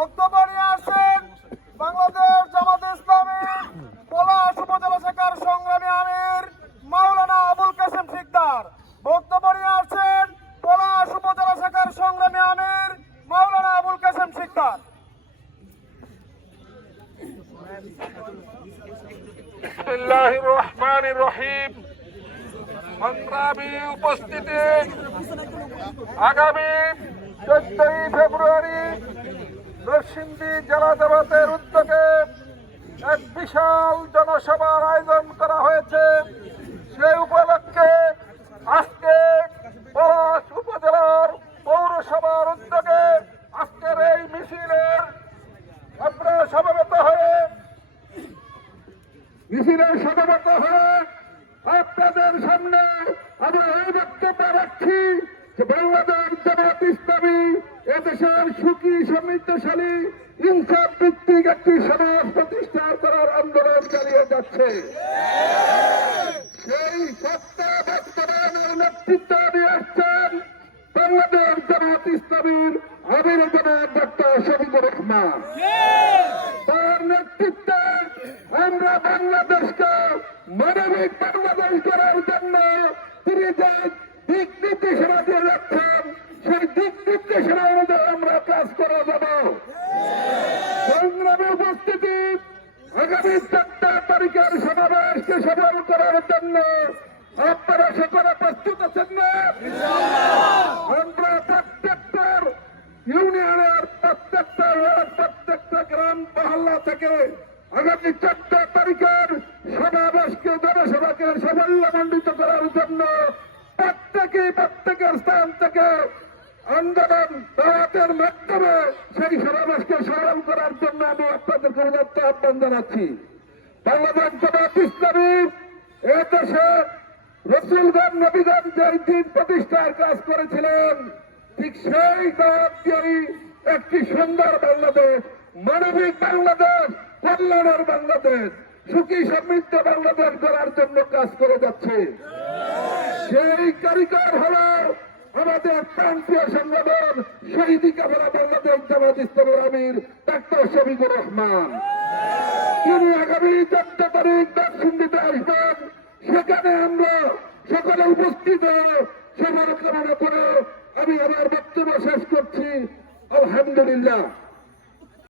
বক্তব্য নিয়ে আসছেন বাংলাদেশ জামাত ইসলামী, পলাশ উপজেলা শাখার সংগ্রামী আমির মাওলানা আবুল কাসেম সিকদার বক্তব্য নিয়ে আসছেন পলাশ উপজেলা শাখার সংগ্রামী আমির মাওলানা আবুল কাসেম বিসমিল্লাহ রহিম। সংগ্রামী উপস্থিতি আগামী চোদ্দই ফেব্রুয়ারি নরসিংদী জেলা জামাতের উদ্যোগে এক বিশাল জনসভার আয়োজন করা হয়েছে। সেই উপলক্ষে আজকে পলাশ উপজেলার পৌরসভার উদ্যোগে আজকের এই মিছিলের আপনারা সমবেত হয়ে মিছিলের সমবেত হয়ে আপনাদের সামনে আমি এই বক্তব্য রাখছি যে বাংলাদেশ জামাত ইসলামী এদেশের সুখী, সমৃদ্ধশালী, ইনসাফ ভিত্তিক একটি সমাজ প্রতিষ্ঠা করার আন্দোলন চালিয়ে যাচ্ছে। সেই সত্তা বাস্তবায়নের নেতৃত্ব নিয়ে আসছেন বাংলাদেশ জামাত ইসলামীর জনাব ডক্টর শফিকুর রহমান। তার নেতৃত্বে আমরা বাংলাদেশকে মানবিক বাংলাদেশ করার জন্য তিনি যে দিক নির্দেশনা দিয়ে যাচ্ছেন সেই দিক নির্দেশনা অনুযায়ী আমরা কাজ করে যাব। সংগ্রামে উপস্থিতি, আগামী চারটা তারিখের সমাবেশকে সফল করার জন্য আপনারা সকলে প্রস্তুত আছেন না? আমরা প্রত্যেকটার ইউনিয়নের প্রত্যেকটা প্রত্যেকটা গ্রাম মহল্লা থেকে আগামী চোদ্দ তারিখের সমাবেশকে জনসভাকে সাফল্যমণ্ডিত করার জন্য প্রত্যেকে প্রত্যেকের স্থান থেকে আন্দোলন দাওয়াতের মাধ্যমে সেই সমাবেশকে সফল করার জন্য আমি আপনাদেরকে উদাত্ত আহ্বান জানাচ্ছি। বাংলাদেশ জামাত ইসলামী, এ দেশে রসুলগঞ্জ নবীগঞ্জ যেই দিন প্রতিষ্ঠার কাজ করেছিলেন, ঠিক সেই দাওয়াত একটি সুন্দর বাংলাদেশ, মানবিক বাংলাদেশ, কল্যাণের বাংলাদেশ, সুখী সমৃদ্ধ বাংলাদেশ করার জন্য কাজ করে যাচ্ছে। সেই কারিগর হল আমাদের প্রান্তীয় সংগঠন শহীদি কাফেলা বাংলাদেশ জামাত ইসলামের আমির ডাক্তার শফিকুর রহমান। তিনি আগামী চোদ্দ তারিখ দক্ষিণদিতে আসবেন। সেখানে আমরা সকলে উপস্থিত সবার কামনা করে আমি আমার বক্তব্য শেষ করছি। আলহামদুলিল্লাহ।